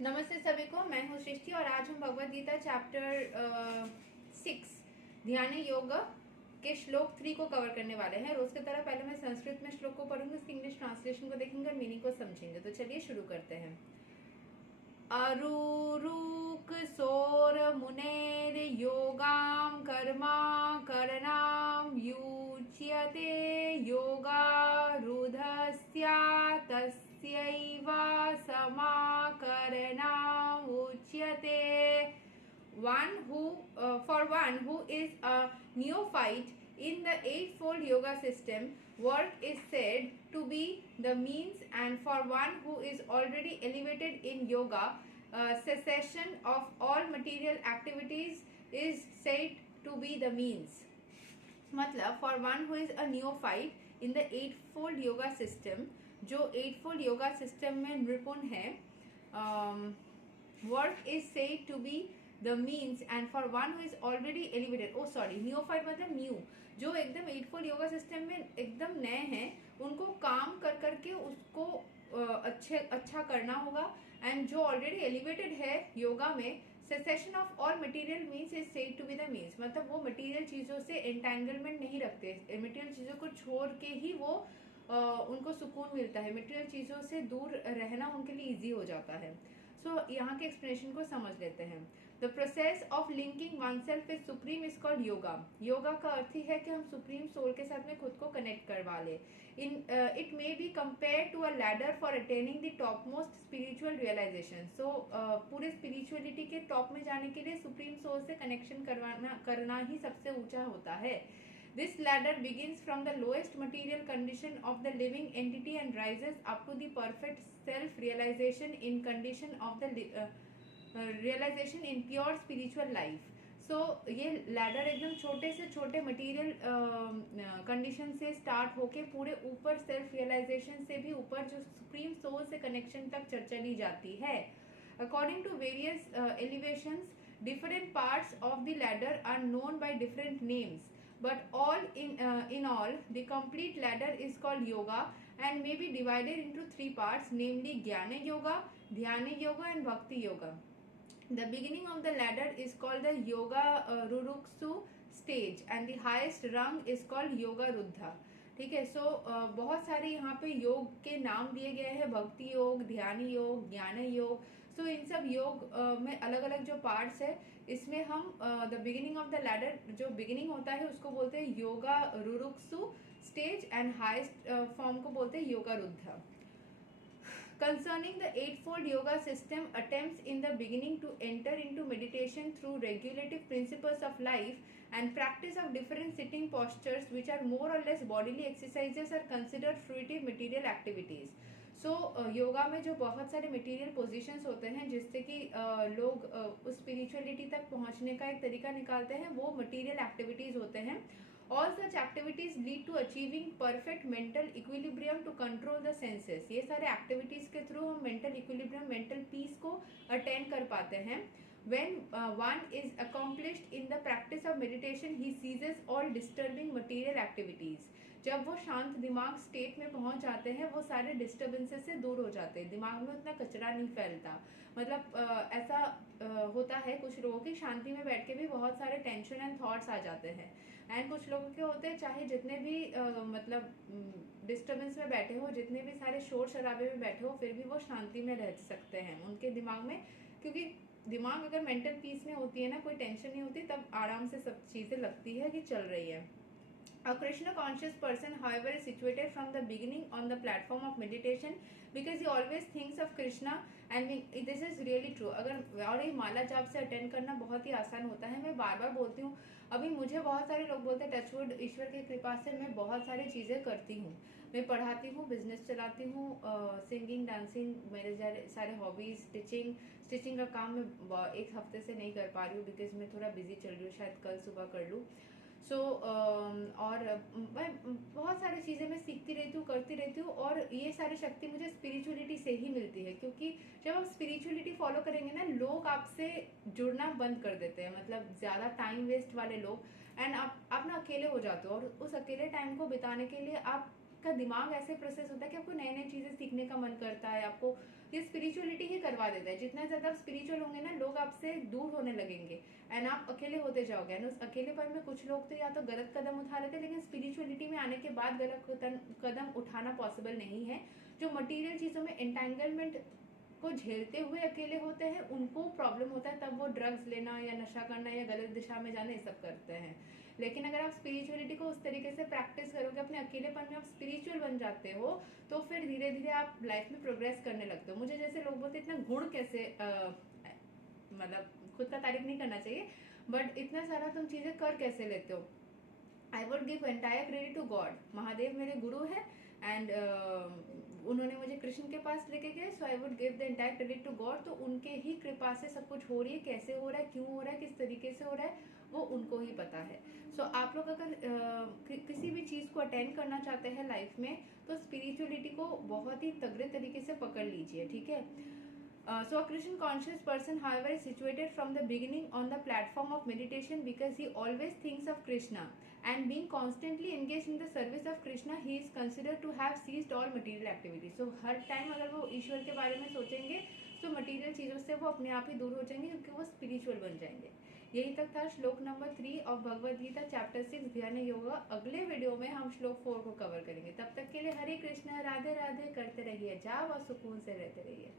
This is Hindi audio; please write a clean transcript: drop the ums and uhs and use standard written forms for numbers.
नमस्ते सभी को, मैं हूँ सृष्टि और आज हम भगवद गीता चैप्टर 6 ध्यान योग के श्लोक 3 को कवर करने वाले हैं। रोज की तरह पहले मैं संस्कृत में श्लोक को पढ़ूंगी, उसकी इंग्लिश ट्रांसलेशन को देखेंगे और मीनिंग को समझेंगे। तो चलिए शुरू करते हैं। अरुरुक सोर मुनेर योगाम कर्मा करणाम युच्यते योगारूढस्या तस्यैव समाकरणम् उच्यते। For one who is a neophyte in the eightfold yoga system, work is said to be the means, and for one who is already elevated in yoga, cessation of all material activities is said to be the means. मतलब for one who is a neophyte in the eightfold yoga system, जो eightfold yoga system में निपुण है, work is said to be the means, and for one who is already elevated, neophyte मतलब न्यू, जो एकदम eightfold yoga system में एकदम नए हैं, उनको काम कर करके उसको अच्छा करना होगा। एंड जो ऑलरेडी एलिवेटेड है योगा में, cessation of all material means is said to be the means, मतलब वो मटेरियल चीजों से एंटेंगलमेंट नहीं रखते, मटेरियल चीजों को छोड़ के ही वो उनको सुकून मिलता है, मटेरियल चीजों से दूर रहना उनके लिए इजी हो जाता है। सो यहाँ के एक्सप्लेनेशन को समझ लेते हैं। The process of linking one self with supreme is called yoga. Yoga का अर्थ ही है कि हम सुप्रीम सोल के साथ में खुद को कनेक्ट करवा ले। It may be compared to a ladder for attaining the topmost spiritual realization. So पूरे spirituality के टॉप में जाने के लिए सुप्रीम सोल से कनेक्शन करना ही सबसे ऊंचा होता है। This ladder begins from the lowest material condition of the living entity and rises up to the perfect self-realization in condition of the realization in pure spiritual life. सो ये लैडर एकदम छोटे से छोटे मटेरियल कंडीशन से स्टार्ट होके पूरे ऊपर सेल्फ रियलाइजेशन से भी ऊपर जो सुप्रीम सोल से कनेक्शन तक चली जाती है। According to various elevations, different parts of the ladder are known by different names, but all in all the complete ladder is called yoga and may be divided into 3 parts, namely Jnana Yoga, Dhyana Yoga and Bhakti Yoga. The beginning of the ladder is called the Yoga Ruruksu stage and the highest rung is called Yoga Ruddha. ठीक है। सो बहुत सारे यहाँ पे योग के नाम दिए गए हैं, भक्ति योग, ध्यान योग, ज्ञान योग। सो इन सब योग में अलग अलग जो पार्ट्स है, इसमें हम the beginning of the ladder, जो बिगिनिंग होता है उसको बोलते हैं योगा रुरुक्सु स्टेज एंड हाईएस्ट फॉर्म को बोलते हैं yoga रुद्धा। Concerning the eightfold yoga system, attempts in the beginning to enter into meditation through regulative principles of life and practice of different sitting postures which are more or less bodily exercises are considered fruitive material activities. सो योगा में जो बहुत सारे मटेरियल पोजीशंस होते हैं जिससे कि लोग उस स्पिरिचुअलिटी तक पहुंचने का एक तरीका निकालते हैं, वो मटेरियल एक्टिविटीज होते हैं। All such activities lead to achieving perfect mental equilibrium to control the senses. ये सारे activities के through हम mental equilibrium, mental peace को attain कर पाते हैं। When one is accomplished in the practice of meditation, he ceases all disturbing material activities. जब वो शांत दिमाग स्टेट में पहुंच जाते हैं, वो सारे डिस्टर्बेंसेस से दूर हो जाते हैं, दिमाग में उतना कचरा नहीं फैलता। मतलब ऐसा होता है कुछ लोगों की शांति में बैठ के भी बहुत सारे टेंशन एंड थॉट्स आ जाते हैं, एंड कुछ लोगों के होते हैं चाहे जितने भी मतलब डिस्टर्बेंस में बैठे हो, जितने भी सारे शोर शराबे में बैठे हो, फिर भी वो शांति में रह सकते हैं उनके दिमाग में, क्योंकि दिमाग अगर मेंटल पीस में होती है ना, कोई टेंशन नहीं होती, तब आराम से सब चीजें लगती है कि चल रही है। A Krishna conscious person, however, is situated from the beginning on the platform of meditation because he always thinks of Krishna and this is really true. अगर और ये माला जाप से अटेंड करना बहुत ही आसान होता है। मैं बार बार बोलती हूँ, अभी मुझे बहुत सारे लोग बोलते हैं टचवुड ईश्वर की कृपा से मैं बहुत सारी चीज़ें करती हूँ, मैं पढ़ाती हूँ, बिजनेस चलाती हूँ, सिंगिंग, डांसिंग, मेरे सारे हॉबीज, स्टिचिंग का काम मैं एक हफ्ते से नहीं कर पा रही हूँ बिकॉज मैं थोड़ा बिजी चल रही हूँ, शायद कल सुबह कर लूँ। सो और मैं बहुत सारी चीज़ें मैं सीखती रहती हूँ, करती रहती हूँ, और ये सारी शक्ति मुझे स्पिरिचुअलिटी से ही मिलती है, क्योंकि जब आप स्पिरिचुअलिटी फॉलो करेंगे ना, लोग आपसे जुड़ना बंद कर देते हैं, मतलब ज़्यादा टाइम वेस्ट वाले लोग, एंड आप ना अकेले हो जाते हो, और उस अकेले टाइम को बिताने के लिए आप आपका दिमाग ऐसे प्रोसेस होता है कि आपको नई नई चीज़ें सीखने का मन करता है, आपको ये स्पिरिचुअलिटी ही करवा देता है। जितना ज़्यादा आप स्पिरिचुअल होंगे ना, लोग आपसे दूर होने लगेंगे एंड आप अकेले होते जाओगे। एंड उस अकेलेपन में कुछ लोग तो या तो गलत कदम उठा लेते हैं, लेकिन स्पिरिचुअलिटी में आने के बाद गलत कदम उठाना पॉसिबल नहीं है। जो मटीरियल चीज़ों में एंटेंगलमेंट को झेलते हुए अकेले होते हैं, उनको प्रॉब्लम होता है, तब वो ड्रग्स लेना या नशा करना या गलत दिशा में जाना ये सब करते हैं। लेकिन अगर आप स्पिरिचुअलिटी को उस तरीके से प्रैक्टिस करोगे, अपने अकेलेपन में आप स्पिरिचुअल बन जाते हो, तो फिर धीरे धीरे आप लाइफ में प्रोग्रेस करने लगते हो। मुझे जैसे लोग बोलते इतना गुण कैसे, मतलब खुद का तारीफ नहीं करना चाहिए, बट इतना सारा तुम चीज़ें कर कैसे लेते हो। I would give entire credit to God. Mahadev मेरे गुरु है एंड उन्होंने मुझे कृष्ण के पास लेके गए, so I would give the entire credit to God. तो उनके ही कृपा से सब कुछ हो रही है, कैसे हो रहा है, क्यों हो रहा है, किस तरीके से हो रहा है, वो उनको ही पता है। सो आप लोग अगर किसी भी चीज़ को अटेंड करना चाहते हैं लाइफ में, तो स्पिरिचुअलिटी को बहुत ही तगड़े तरीके से पकड़ लीजिए, ठीक है। So a Krishna conscious person, however, is situated from the beginning on the platform of meditation because he always thinks of Krishna, and being constantly engaged in the service of Krishna, he is considered to have ceased all material activities. So her time अगर वो ईश्वर के बारे में सोचेंगे, तो मटीरियल चीज़ों से वो अपने आप ही दूर हो जाएंगे, क्योंकि वो स्पिरिचुअल बन जाएंगे। यही तक था श्लोक number 3 of Bhagavad Gita chapter 6 Dhyana yoga. अगले वीडियो में हम श्लोक 4 को कवर करेंगे। तब तक के लिए हरे कृष्ण, राधे राधे करते रहिए, जाओ और सुकून से रहते रहिए।